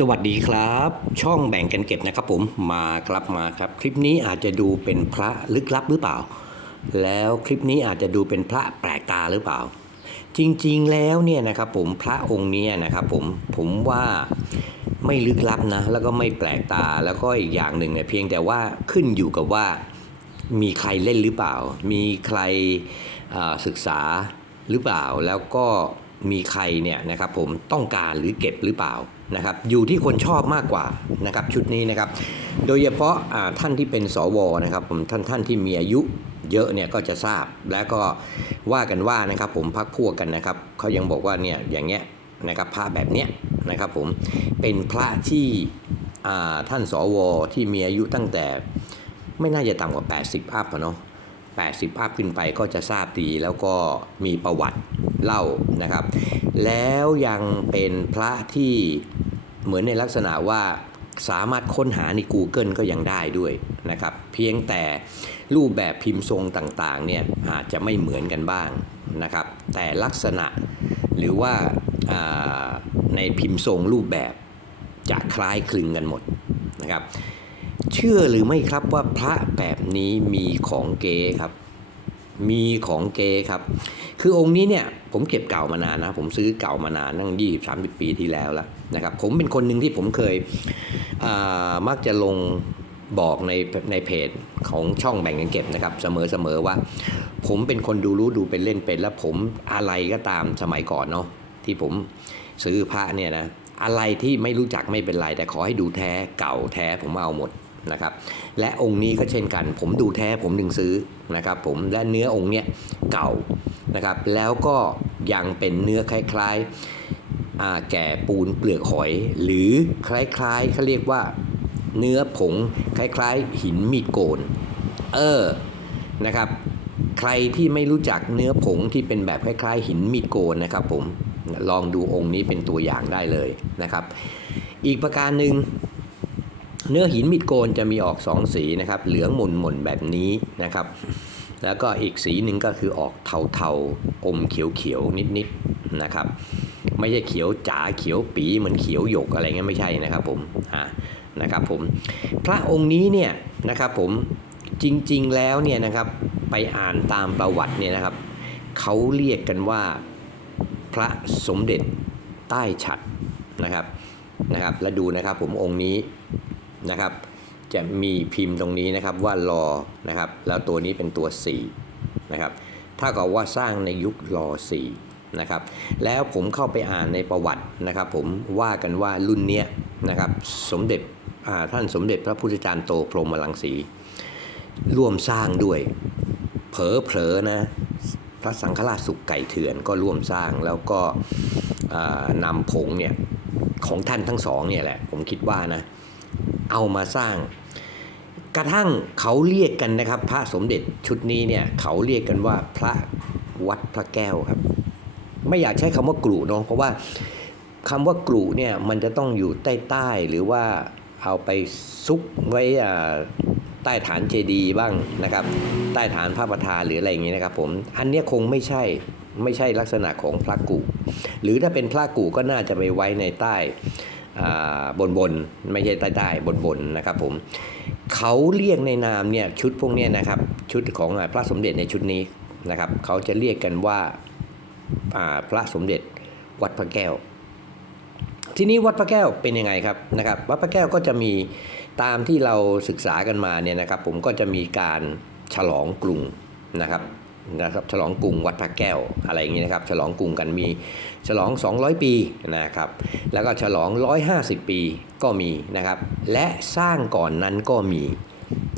สวัสดีครับ ช่องแบ่งกันเก็บนะครับผมมาครับมาครับ คลิปนี้อาจจะดูเป็นพระลึกลับหรือเปล่า แล้วคลิปนี้อาจจะดูเป็นพระแปลกตาหรือเปล่า จริงๆแล้วเนี่ยนะครับผมพระองค์นี้นะครับผมผมว่าไม่ลึกลับนะ แล้วก็ไม่แปลกตาแล้วก็อีกอย่างหนึ่งเนี่ยเพียงแต่ว่าขึ้นอยู่กับว่ามีใครเล่นหรือเปล่า มีใครศึกษาหรือเปล่าแล้วก็ มีใครเนี่ยนะครับผมต้องการหรือเก็บหรือเปล่านะครับอยู่ที่คนชอบมากกว่านะครับชุดนี้นะครับ โดยเฉพาะอ่าท่านที่เป็นสวนะครับผมท่านท่านที่มีอายุเยอะเนี่ยก็จะทราบและก็ว่ากันว่านะครับผมพักพวกกันนะครับเขายังบอกว่าเนี่ยอย่างเงี้ยนะครับพระแบบเนี้ยนะครับผมเป็นพระที่อ่าท่านสวที่มีอายุตั้งแต่ไม่น่าจะต่ำกว่า 80 อัพเนาะ 80อัพขึ้นไปก็จะทราบดีแล้วก็มีประวัติเล่านะครับ แล้วยังเป็นพระที่เหมือนในลักษณะว่าสามารถค้นหาใน Google ก็ยังได้ด้วยนะครับ เพียงแต่รูปแบบพิมพ์ทรงต่างๆเนี่ยอาจจะไม่เหมือนกันบ้างนะครับ แต่ลักษณะหรือว่าอ่าในพิมพ์ทรงรูปแบบจะคล้ายคลึงกันหมดนะครับ เชื่อหรือไม่ครับว่าพระแบบนี้มีของเก๊ครับ มีของเก๊ครับ คือองค์นี้เนี่ยผมเก็บเก่ามานานนะ ผมซื้อเก่ามานานตั้งยี่สามสิบปีที่แล้วแล้วนะครับ ผมเป็นคนหนึ่งที่ผมเคยมักจะลงบอกในในเพจของช่องแบ่งกันเก็บนะครับ เสมอเสมอว่า ผมเป็นคนดูรู้ดูเป็นเล่นเป็น แล้วผมอะไรก็ตามสมัยก่อนเนาะที่ผมซื้อพระเนี่ยนะอะไรที่ไม่รู้จักไม่เป็นไร แต่ขอให้ดูแท้เก่าแท้ผมเอาหมด นะครับ และองค์นี้ก็เช่นกัน ผมดูแท้ผมถึงซื้อนะครับผมและเนื้อองค์เนี้ยเก่านะครับ แล้วก็ยังเป็นเนื้อคล้ายๆแก่ปูนเปลือกหอย หรือคล้ายๆเขาเรียกว่าเนื้อผงคล้ายๆ หินมีดโกน เออนะครับใครที่ไม่รู้จักเนื้อผงที่เป็นแบบคล้ายๆ หินมีดโกนนะครับผมลองดูองค์นี้เป็นตัวอย่างได้เลยนะครับ อีกประการหนึ่ง เนื้อหินมิดโกนจะมีออกสองสีนะครับ เหลืองหม่นหม่นแบบนี้นะครับ แล้วก็อีกสีหนึ่งก็คือออกเทาๆอมเขียวๆนิดๆนะครับ ไม่ใช่เขียวจ๋าเขียวปีเหมือนเขียวหยกอะไรเงี้ยไม่ใช่นะครับผมอ่านะครับผมพระองค์นี้เนี่ยนะครับผมจริงๆแล้วเนี่ยนะครับไปอ่านตามประวัติเนี่ยนะครับเขาเรียกกันว่าพระสมเด็จใต้ฉัดนะครับนะครับ แล้วดูนะครับผมองค์นี้ นะครับ จะมีพิมพ์ตรงนี้นะครับว่ารอนะครับ แล้วตัวนี้เป็นตัว4นะครับถ้ากับว่าสร้างในยุครอ4นะครับ แล้วผมเข้าไปอ่านในประวัตินะครับ ผมว่ากันว่ารุ่นเนี้ยนะครับ สมเด็จท่านสมเด็จพระพุทธจารย์โตพรหมลังสี ร่วมสร้างด้วย เผลอเผลอนะพระสังฆราชสุขไก่เถื่อนก็ร่วมสร้างแล้วก็นำผงเนี่ยของท่านทั้งสองเนี่ยแหละผมคิดว่านะ เอามาสร้าง กระทั่งเขาเรียกกันนะครับ พระสมเด็จชุดนี้เนี่ยเขาเรียกกันว่าพระวัดพระแก้วครับ ไม่อยากใช้คำว่ากรุเนาะเพราะว่าคำว่ากรุเนี่ยมันจะต้องอยู่ใต้ๆหรือว่าเอาไปซุกไว้อ่าใต้ฐานเจดีย์บ้างนะครับ ใต้ฐานพระประธานหรืออะไรอย่างนี้นะครับ ผมอันนี้คงไม่ใช่ไม่ใช่ลักษณะของพระกุหรือถ้าเป็นพระกุก็น่าจะไปไว้ในใต้ บนบนๆไม่ใช่ใต้ใต้บนบนๆนะครับผมเขาเรียกในนามเนี่ยชุดพวกนี้นะครับ ชุดของพระสมเด็จในชุดนี้นะครับเขาจะเรียกกันว่าอ่าพระสมเด็จวัดพระแก้ว ทีนี้วัดพระแก้วเป็นยังไงครับนะครับวัดพระแก้วก็จะมีตามที่เราศึกษากันมาเนี่ยนะครับ ผมก็จะมีการฉลองกรุงนะครับ นะครับฉลองกรุงวัดพระแก้วอะไรอย่างนี้นะครับฉลองกรุงกันมีฉลอง 200 ปีนะครับแล้วก็ฉลอง 150 ปีก็มีนะครับและสร้างก่อนนั้นก็มี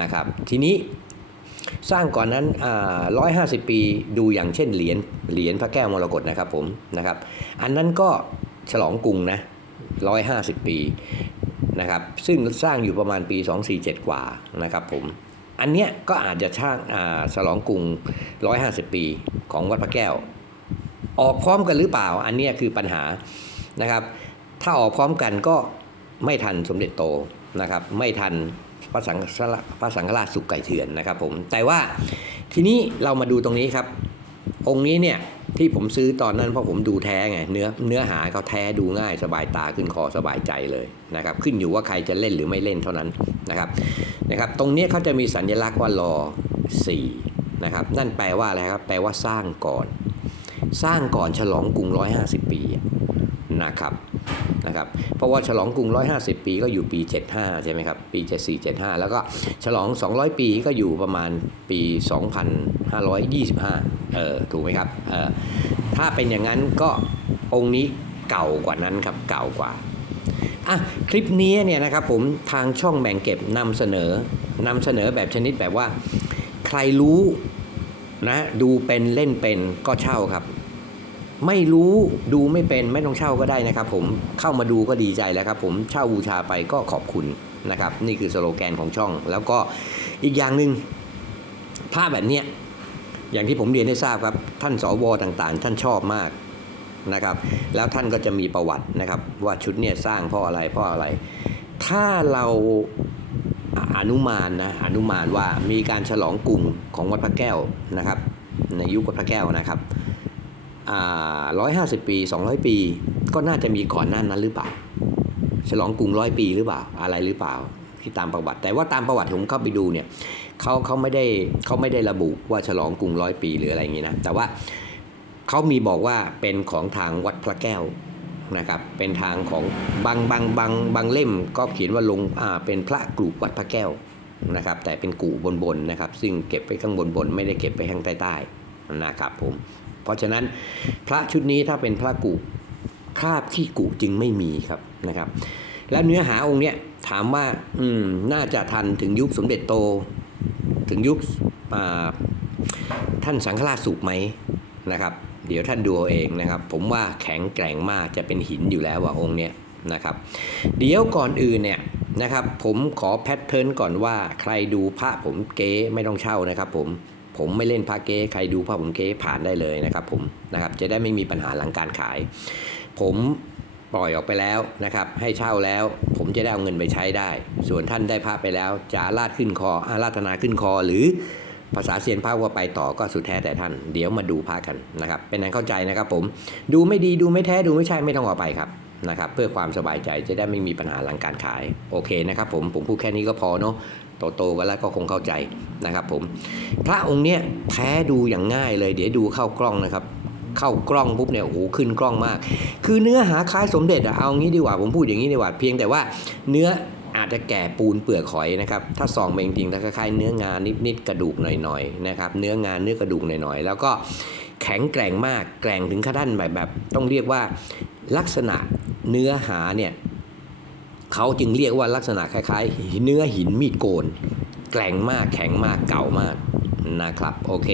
นะครับทีนี้สร้างก่อนนั้นอ่า150ปีดูอย่างเช่นเหรียญเหรียญพระแก้วมรกตนะครับผมนะครับอันนั้นก็ฉลองกรุงนะ150ปีนะครับซึ่งสร้างอยู่ประมาณปี 247 กว่านะครับผม อันเนี้ยก็อาจจะช่างอ่าฉลองกรุง 150 ปีของวัดพระแก้ว ออกพร้อมกันหรือเปล่า อันเนี้ยคือปัญหานะครับ ถ้าออกพร้อมกันก็ไม่ทันสมเด็จโตนะครับ ไม่ทันพระสังฆราชพระสังฆราชสุกไก่เถื่อนนะครับผมแต่ว่าทีนี้เรามาดูตรงนี้ครับ องค์นี้เนี่ย ที่ผมซื้อตอนนั้นเพราะผมดูแท้ไงเนื้อเนื้อหาเขาแท้ดูง่ายสบายตาขึ้นคอสบายใจเลยนะครับขึ้นอยู่ว่าใครจะเล่นหรือไม่เล่นเท่านั้นนะครับนะครับ ตรงนี้เขาจะมีสัญลักษณ์ว่ารอ4นะครับนั่นแปลว่าอะไรครับแปลว่าสร้างก่อน สร้างก่อนฉลองกรุง 150 ปีนะครับนะครับเพราะว่าฉลองกรุง 150 ปีก็อยู่ปี 75 ใช่ไหมครับ ปี 74 75 แล้วก็ฉลอง 200 ปีก็อยู่ประมาณปี 2525 เออถูกไหมครับเออถ้าเป็นอย่างนั้นก็องค์นี้เก่ากว่านั้นครับเก่ากว่าอะคลิปนี้เนี่ยนะครับผมทางช่องแบ่งเก็บนำเสนอนำเสนอแบบชนิดแบบว่า ใครรู้นะดูเป็นเล่นเป็นก็เช่าครับ ไม่รู้ดูไม่เป็นไม่ต้องเช่าก็ได้นะครับ ผมเข้ามาดูก็ดีใจแล้วครับ ผมเช่าบูชาไปก็ขอบคุณนะครับ นี่คือสโลแกนของช่อง แล้วก็อีกอย่างหนึ่งภาพแบบเนี้ย อย่างที่ผมเรียนให้ทราบครับ ท่านสวต่างๆ ท่านชอบมากนะครับ แล้วท่านก็จะมีประวัตินะครับ ว่าชุดเนี่ยสร้างเพราะอะไรเพราะอะไร ถ้าเราอนุมานนะอนุมานว่ามีการฉลองกรุงของวัดพระแก้วนะครับ ในยุควัดพระแก้วนะครับร้อยห้าสิบปี 200 ปี ก็น่าจะมีก่อนหน้านั้นหรือเปล่า ฉลองกรุงร้อยปีหรือเปล่าอะไรหรือเปล่า ที่ตามประวัติ แต่ว่าตามประวัติผมเข้าไปดูเนี่ยเขาเขาไม่ได้เขาไม่ได้ระบุว่าฉลองกรุงร้อยปีหรืออะไรอย่างนี้นะแต่ว่าเขามีบอกว่าเป็นของทางวัดพระแก้วนะครับเป็นทางของบางบางบางบางเล่มก็เขียนว่าลงอ่าเป็นพระกรุวัดพระแก้วนะครับแต่เป็นกู่บนบนนะครับ ซึ่งเก็บไว้ข้างบนบนไม่ได้เก็บไว้ข้างใต้ๆนะครับผมเพราะฉะนั้นพระชุดนี้ถ้าเป็นพระกุคราบขี้กุจึงไม่มีครับนะครับ และเนื้อหาองค์เนี้ยถามว่าอืมน่าจะทันถึงยุคสมเด็จโต ถึงยุคท่านสังฆราชสุขไหมนะครับ เดี๋ยวท่านดูเอาเองนะครับ ผมว่าแข็งแกร่งมากจะเป็นหินอยู่แล้วว่าองค์เนี้ยนะครับ เดี๋ยวก่อนอื่นเนี่ยนะครับผมขอแพทเทิร์นก่อนว่าใครดูพระผมเก๊ไม่ต้องเช่านะครับ ผมผมไม่เล่นพระเก๊ใครดูพระผมเก๊ผ่านได้เลยนะครับ ผมนะครับจะได้ไม่มีปัญหาหลังการขาย ผม ปล่อยออกไปแล้วนะครับ ให้เช่าแล้ว ผมจะได้เอาเงินไปใช้ได้ ส่วนท่านได้พระไปแล้วจะอาราดขึ้นคออาราธนาขึ้นคอ หรือภาษาเซียนพระว่าไปต่อก็สุดแท้แต่ท่าน เดี๋ยวมาดูพระกันนะครับ เป็นนั้นเข้าใจนะครับ ผมดูไม่ดีดูไม่แท้ดูไม่ใช่ไม่ต้องเอาไปครับนะครับ เพื่อความสบายใจจะได้ไม่มีปัญหาหลังการขายโอเคนะครับ ผมผมพูดแค่นี้ก็พอเนาะโตๆกันแล้วก็คงเข้าใจนะครับ ผม พระองค์เนี้ยแท้ดูอย่างง่ายเลย เดี๋ยวดูเข้ากล้องนะครับ เข้ากล้องปุ๊บเนี่ยโอ้โหขึ้นกล้องมาก คือเนื้อหาคล้ายสมเด็จอะเอางี้ดีกว่าผมพูดอย่างนี้ดีกว่าเพียงแต่ว่าเนื้ออาจจะแก่ปูนเปลือกหอยนะครับ ถ้าส่องไปจริงๆแล้วคล้ายๆเนื้องานนิดๆกระดูกหน่อยๆนะครับ เนื้องานเนื้อกระดูกหน่อยๆ แล้วก็แข็งแกร่งมาก แกร่งถึงขั้นแบบแบบ ต้องเรียกว่าลักษณะเนื้อหาเนี่ยเขาจึงเรียกว่าลักษณะคล้ายๆ เนื้อหินมีดโกน แกร่งมากแข็งมากเก่ามาก นะครับโอเค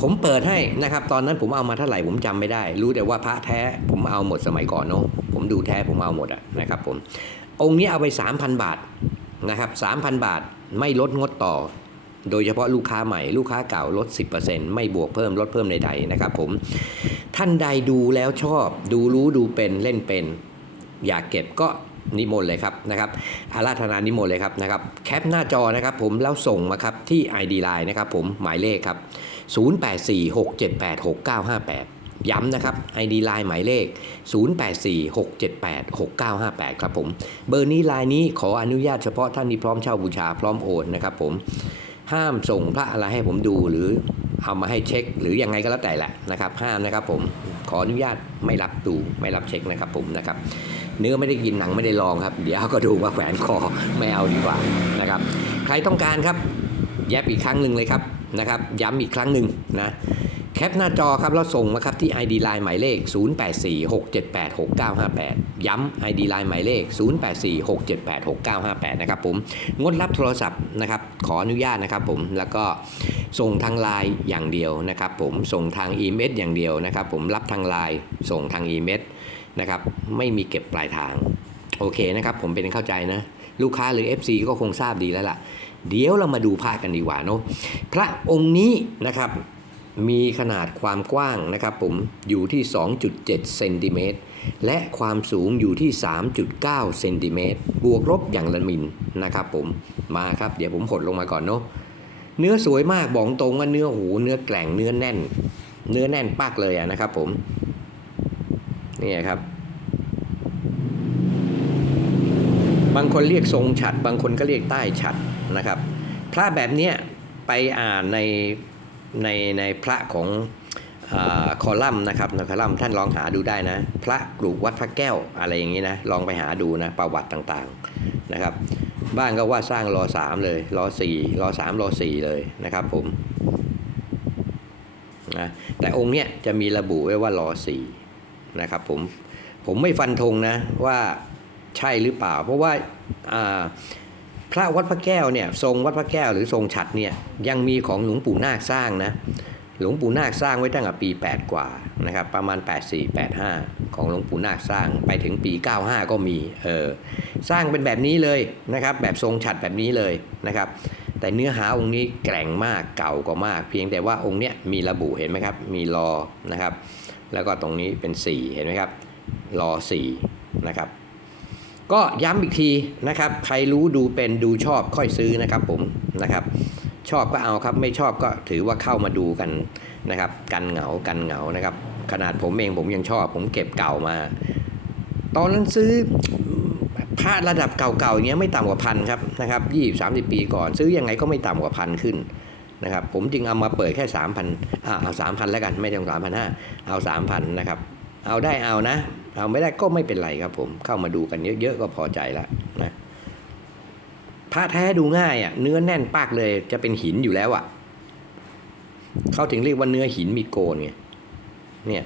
ผมเปิดให้นะครับ ตอนนั้นผมเอามาเท่าไหร่ผมจำไม่ได้ รู้แต่ว่าพระแท้ผมเอาหมดสมัยก่อนเนาะผมดูแท้ผมเอาหมดอะนะครับผมองค์นี้เอาไป 3,000 บาทนะครับ3,000 บาทไม่ลดงดต่อ โดยเฉพาะลูกค้าใหม่ลูกค้าเก่าลด 10%ไม่บวกเพิ่มลดเพิ่มใดๆนะครับผมท่านใดดูแล้วชอบ ดูรู้ดูเป็นเล่นเป็น อยากเก็บก็ นิมนต์เลยครับนะครับอาราธนานิมนต์เลยครับนะครับแคปหน้าจอนะครับผมแล้วส่งมาครับที่ ID Line นะครับผมหมายเลขครับ 0846786958 ย้ำนะครับ ID Line หมายเลข 0846786958 ครับผมเบอร์นี้ไลน์นี้ขออนุญาตเฉพาะท่านที่พร้อมเช่าบูชาพร้อมโอนนะครับผมห้ามส่งพระอะไรให้ผมดูหรือ เอามาให้เช็ค หรือยังไงก็แล้วแต่แหละนะครับห้ามนะครับผมขออนุญาตไม่รับดูไม่รับเช็คนะครับผมนะครับเนื้อไม่ได้กินหนังไม่ได้ลองครับ เดี๋ยวก็ดูว่าแขวนคอไม่เอาดีกว่านะครับใครต้องการครับแยบอีกครั้งหนึ่งเลยครับนะครับ ย้ำอีกครั้งหนึ่งนะ แคปหน้าจอครับแล้วส่งมาครับที่ ID Line หมายเลข 0846786958 ย้ำ ID Line หมายเลข 0846786958 นะครับผมงดรับโทรศัพท์นะครับขออนุญาตนะครับผมแล้วก็ส่งทางไลน์อย่างเดียวนะครับผมส่งทางอีเมลอย่างเดียวนะครับผมรับทางไลน์ส่งทางอีเมลนะครับไม่มีเก็บปลายทาง โอเคนะครับผมเป็นเข้าใจนะลูกค้าหรือ FC ก็คงทราบดีแล้วล่ะ เดี๋ยวเรามาดูภาพกันดีกว่าเนาะพระองค์นี้นะครับ มีขนาดความกว้างนะครับผมอยู่ที่ 2.7เซนติเมตรและความสูงอยู่ที่ 3.9เซนติเมตรบวกลบอย่างละมิลนะครับผมมาครับเดี๋ยวผมหดลงมาก่อนเนาะเนื้อสวยมากบอกตรงว่าเนื้อหูเนื้อแกร่งเนื้อแน่น เนื้อแน่นปากเลยอะนะครับผมนี่ครับ บางคนเรียกทรงฉัด บางคนก็เรียกใต้ฉัดนะครับพระแบบเนี้ยไปอ่านใน ในในพระของอคอลัมน์นะครับในคอลัมน์ท่านลองหาดูได้นะ พระกรุวัดพระแก้วอะไรอย่างนี้นะลองไปหาดูนะประวัติต่างๆนะครับ บ้างก็ว่าสร้างรอสามเลยรอสี่รอสามรอสี่เลยนะครับผมนะแต่องค์เนี้ยจะมีระบุไว้ว่ารอสี่นะครับผมผมไม่ฟันธงนะว่าใช่หรือเปล่า เพราะว่าอ่า พระวัดพระแก้วเนี่ยทรงวัดพระแก้วหรือทรงฉัดเนี่ยยังมีของหลวงปู่นาคสร้างนะหลวงปู่นาคสร้างไว้ตั้งแต่ปี 8 กว่านะครับประมาณ 84 85 ของหลวงปู่นาคสร้างไปถึงปี 95 ก็มีเออสร้างเป็นแบบนี้เลยนะครับแบบทรงฉัดแบบนี้เลยนะครับแต่เนื้อหาองค์นี้แกร่งมากเก่ากว่ามาก เพียงแต่ว่าองค์เนี้ยมีระบุเห็นไหมครับมีรอนะครับแล้วก็ตรงนี้เป็น 4 เห็นไหมครับรอ4นะครับ ก็ย้ำอีกทีนะครับ ใครรู้ดูเป็นดูชอบค่อยซื้อนะครับผมนะครับ ชอบก็เอาครับไม่ชอบก็ถือว่าเข้ามาดูกันนะครับ กันเหงากันเหงานะครับ ขนาดผมเองผมยังชอบ ผมเก็บเก่ามา ตอนนั้นซื้อพระระดับเก่าๆอย่างเงี้ยไม่ต่ำกว่าพันครับนะครับยี่สามสิบปีก่อน ซื้อยังไงก็ไม่ต่ำกว่าพันขึ้นนะครับ ผมจึงเอามาเปิดแค่สามพันอ่าเอาสามพันแล้วกันไม่ต้องสามพันห้าเอาสามพันนะครับ เอาได้เอานะ เอาไม่ได้ก็ไม่เป็นไรครับผม เข้ามาดูกันเยอะๆก็พอใจแล้วนะพระแท้ดูง่ายอะ เนื้อแน่นปากเลยจะเป็นหินอยู่แล้วอะเขาถึงเรียกว่าเนื้อหินมีโกนไงเนี่ย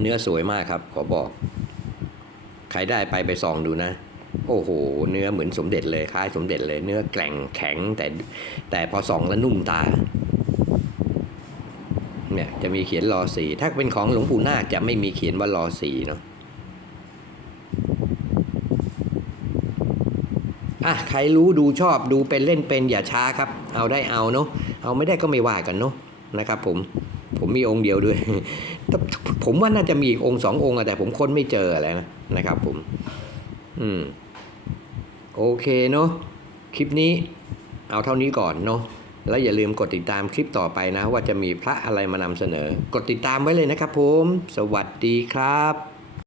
เนื้อสวยมากครับ ขอบอกใครได้ไปไปส่องดูนะ โอ้โห เนื้อเหมือนสมเด็จเลยคล้ายสมเด็จเลย เนื้อแกร่งแข็งแต่แต่พอส่องแล้วนุ่มตา เนี่ยจะมีเขียนรอสีถ้าเป็นของหลวงปู่นาคจะไม่มีเขียนว่ารอสีเนาะอะใครรู้ดูชอบดูเป็นเล่นเป็นอย่าช้าครับ เอาได้เอาเนาะเอาไม่ได้ก็ไม่ว่ากันเนาะนะครับ ผมผมมีองค์เดียวด้วยแต่ผมว่าน่าจะมีอีกองค์สององค์อะแต่ผมค้นไม่เจออะไรนะนะครับ ผม อืมโอเคเนาะคลิปนี้ เอาเท่านี้ก่อนเนาะ แล้วอย่าลืมกดติดตามคลิปต่อไปนะ ว่าจะมีพระอะไรมานำเสนอ กดติดตามไว้เลยนะครับผม สวัสดีครับ